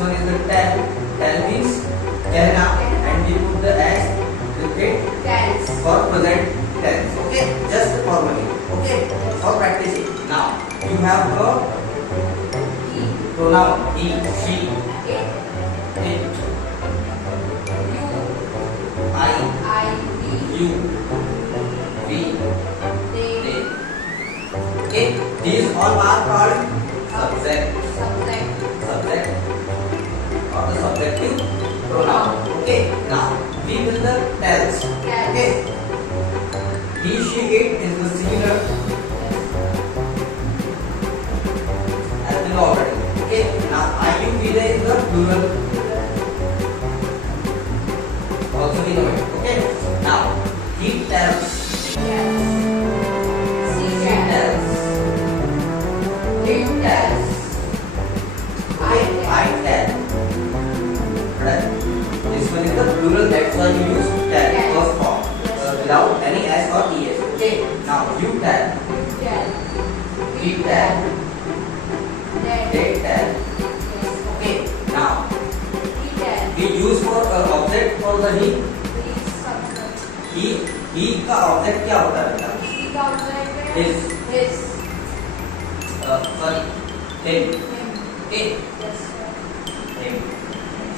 one is the tell. Tell means कहना, and we put the s with it tells. for present tense. Okay, just formally. Okay, for practicing. Now you have a He, pronoun he, she, it, it, you, I, we, you, we, they, they. Okay, these all are called subject or the subjective pronoun. Okay, now we will the tells. Okay, he, she, it is the singular as we know already. Okay, now I, you, we, they is the plural. Also we know it. Okay, now he tells. She tells. It tells. I tell. Right? This one is the plural. That's why we use tell first form without any s or es. Okay. Now you tell. We tell. They tell. Okay. Now we use for object for the he का object क्या होता है बेटा? His. Sorry. Him. Okay. Him.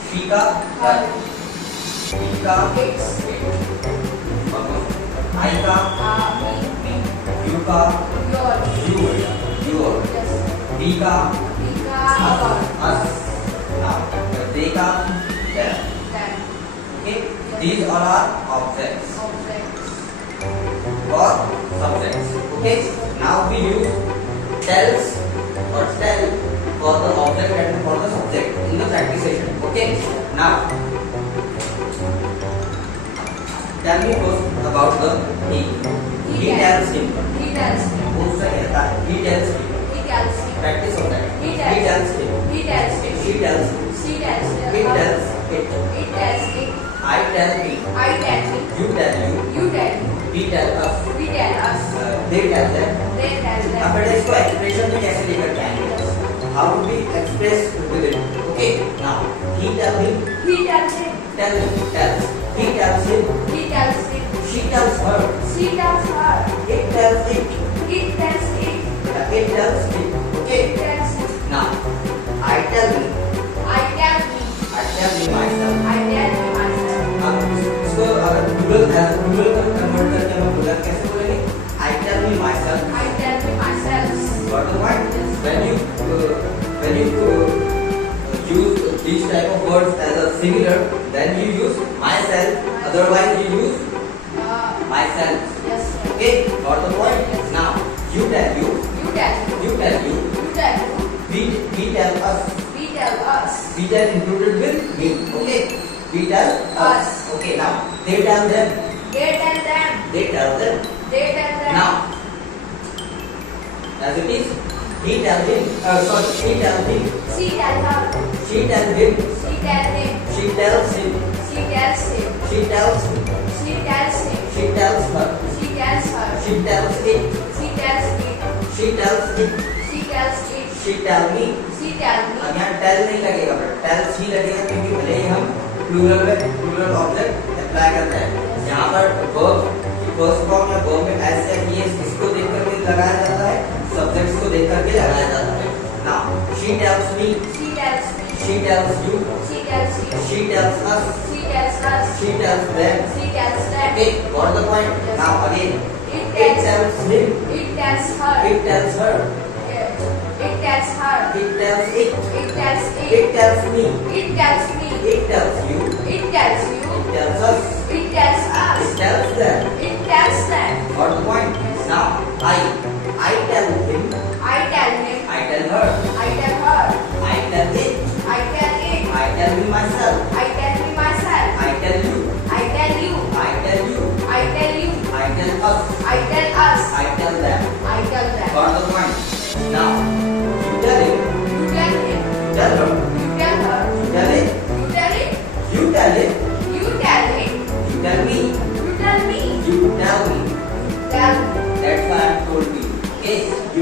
She का her. He का its. I का me. You का your. We का us. Now they का them. Okay. These all are objects or subjects. Okay. Now we use tells or tell for the object and for the subject in the practice session. Okay. Now tell me first about the he. He tells him. उससे कहता है. He tells him. Practice होता है. He tells him. She tells him. It tells it. I tell me. You tell you. We tell us. They tell them. अब बेटा इसको expression में कैसे लेकर के आएंगे? How to be expressed with it? Okay. Now he tells him. Tells. He tells him. She tells her. It tells it. It tells it. Okay. Now I tell me. I tell me myself. अब इसको अगर plural convert करके हम plural कैसे बोलेंगे? I tell me myself. Got the point? When you use these type of words as a singular, then you use myself. Otherwise, you use myself. Okay, got the point? Now you tell you. We tell us. We tell included with me. Okay, we tell us. Okay, now they tell them. Now as it is, he tells him. She tells him. She tells him. She tells him. She tells him. She tells her. She tells it. She tells it. She tell me. अब यहाँ tell नहीं लगेगा but tells ही लगेगा क्योंकि भले ही हम plural object apply करते हैं. यहाँ पर verb की first form या verb में s या es किसको देख करके लगाया जाता है? Subjects को देख करके लगाया जाता है. Now she tells me. She tells you. She tells us. She tells them. Okay, got the point? Now again. It tells him. It tells her. It tells it. It tells me. It tells you. It tells us. It tells them. Got the point? Now I tell him. I tell her. I tell it. I tell me myself. I tell you. I tell us. I tell them. Got the point? Now you tell him. Tell her. Tell it. You tell it. You tell me. You tell me. That's why I told you. Okay, you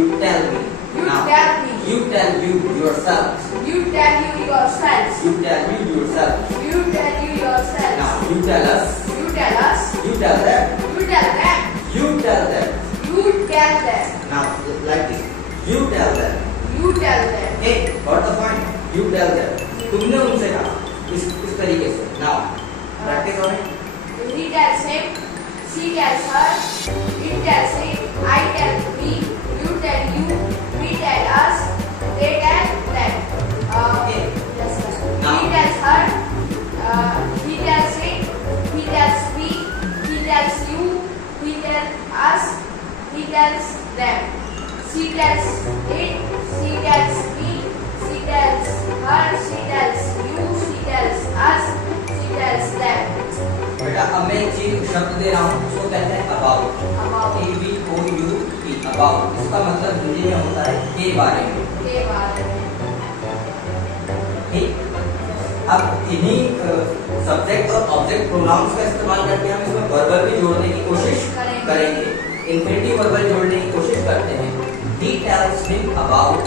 You tell you yourself. You tell you yourselves. You tell you yourself. You tell you yourselves. Now you tell us. You tell us. You tell them. You tell them. You tell them. You tell them. Now like this. You tell them. You tell them. Okay, got the point? You tell them. तुमने उनसे कहा इस तरीके से. Now practice on it. He tells him. She tells her. It tells him. I tell me. You tell you. We tell us. They tell them. Okay. Yes, sir. Now. He tells her. He tells it. He tells me. He tells you. He tells us. He tells them. She tells it. She tells me. She tells her. She tells you. She tells us. She tells them. बेटा अब मैं एक चीज शब्द दे रहा हूँ उसको कहते हैं अबाउट. About. ABOUT about. इसका मतलब हिंदी में होता है के बारे में. के बारे में. ठीक. अब इन्हीं सब्जेक्ट और ऑब्जेक्ट प्रोनाउंस का इस्तेमाल करके हम इसमें वर्बल भी जोड़ने की कोशिश करेंगे. इंफिनिटिव वर्बल जोड़ने की कोशिश करते हैं. He tells him about.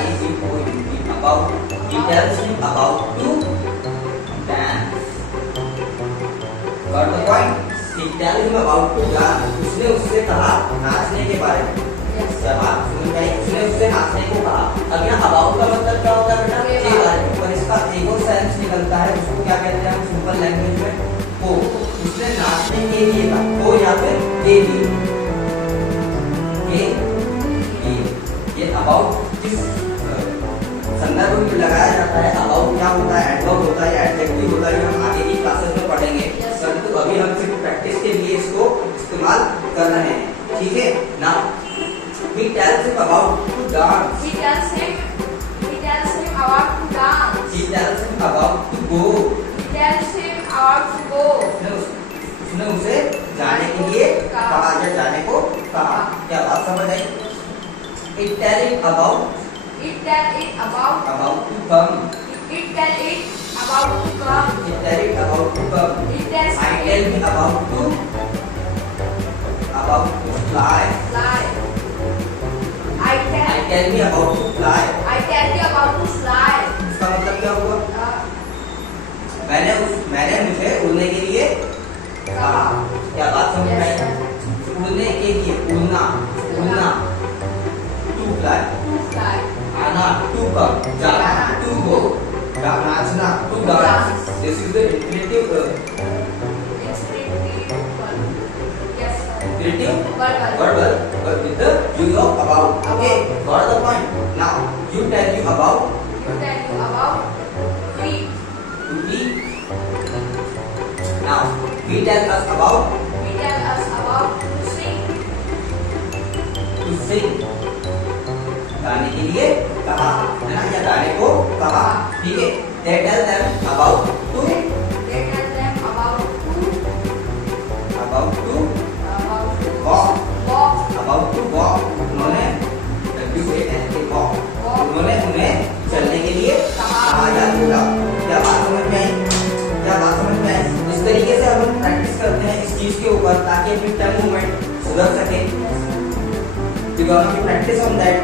ABOUT about. He tells him about to dance. Got the point? He tells him about to dance. उसने उससे कहा नाचने के बारे में. Yes. जब आप समझ गए उसने उससे नाचने को कहा. अब यहाँ about का मतलब क्या होता है बेटा? के बारे में. पर इसका एक और सेंस निकलता है उसको क्या कहते हैं हम सिंपल लैंग्वेज में? को. उसने नाचने के लिए कहा. को या फिर के लिए. ये about किस संदर्भ में लगाया जाता है. about क्या होता है? एडवर्ब होता है, एडजेक्टिव होता है. हम आगे की क्लासेस में पढ़ेंगे. परंतु अभी हम सिर्फ प्रैक्टिस के लिए इसको इस्तेमाल कर रहे हैं. ठीक है. Now he tells him about to dance. He tells him about to dance. He tells him about to go. He tells him about to go. उसने उसे जाने के लिए कहा या जाने को कहा. क्या बात समझ आई? It tell him about. It tell it about. About to come. It tell it about to come. It tell it about to come. It tells I tell me about to fly. fly. I Tell me about to fly. tell you about to fly. इसका मतलब क्या हुआ? मैंने मुझे उड़ने के लिए कहा. क्या बात समझ में आई? उड़ने के लिए. उड़ना. To fly. To fly. आना. To come. जाना. To go. नाचना. To dance. This is the infinitive. Yes, sir. Infinitive Verbal. verbal but with the use of about. Okay, got the point? Now you tell you about. You tell you about eat. To eat. Now we tell us about. We tell us about to sing. To sing. गाने के लिए कहा है ना, या गाने को कहा. ठीक है. They tell them about to. They tell them about to walk. walk. About to walk. उन्होंने walk. उन्होंने उन्हें चलने के लिए कहा या बोला. क्या बात समझ में आई? क्या बात समझ में आई? इस तरीके से हम प्रैक्टिस करते हैं इस चीज के ऊपर ताकि अपनी टंग मूवमेंट सुधर सके. Because we practice on that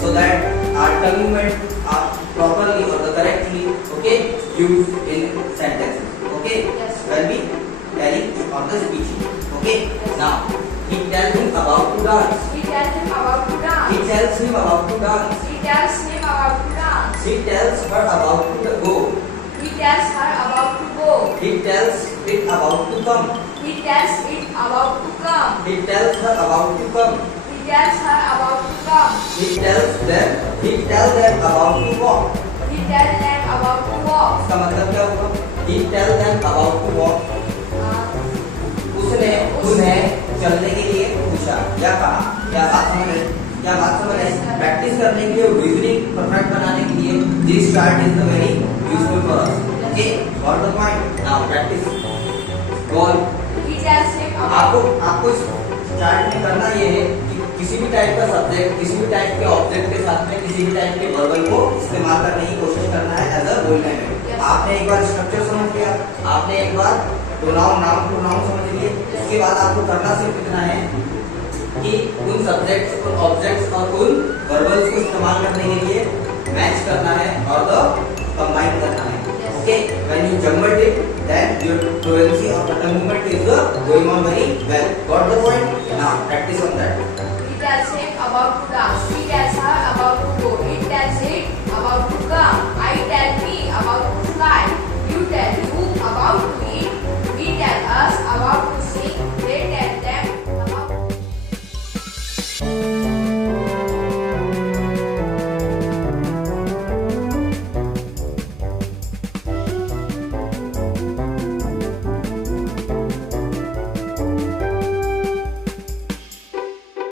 so that our tongue movement are properly or correctly okay used in sentences. Okay, Yes. when we telling on the speech. Okay, now he tells him about to dance. He tells him about to dance. He tells him about to dance. He tells him about to dance. He tells her about to go. He tells her about to go. He tells it about to come. He tells it about to come. He tells her about to come. He tells her about to come. He tells them about to walk. He tells them about to walk. इसका मतलब क्या हुआ? He tells them about to walk. उसने उन्हें चलने के लिए पूछा या कहा. क्या बात समझ आई? क्या बात समझ आई? प्रैक्टिस करने के लिए रीजनिंग परफेक्ट बनाने के लिए this chart is the very useful for us. Okay, got the point? Now practice. Go on. He tells him about. आपको इस चार्ट में करना ये है कि किसी भी टाइप का सब्जेक्ट, किसी भी टाइप के ऑब्जेक्ट के साथ में किसी भी टाइप के वर्बल को इस्तेमाल करने की कोशिश करना है एज अ बोलने में. आपने एक बार स्ट्रक्चर समझ लिया, आपने एक बार प्रोनाउन, नाउन, प्रोनाउन समझ लिए. इसके बाद आपको करना सिर्फ इतना है कि उन सब्जेक्ट्स और ऑब्जेक्ट्स और उन वर्बल्स को इस्तेमाल करने के लिए मैच करना है और द कंबाइन करना है. Okay, when you jumbled it, then your fluency or pattern movement is going on very well. Got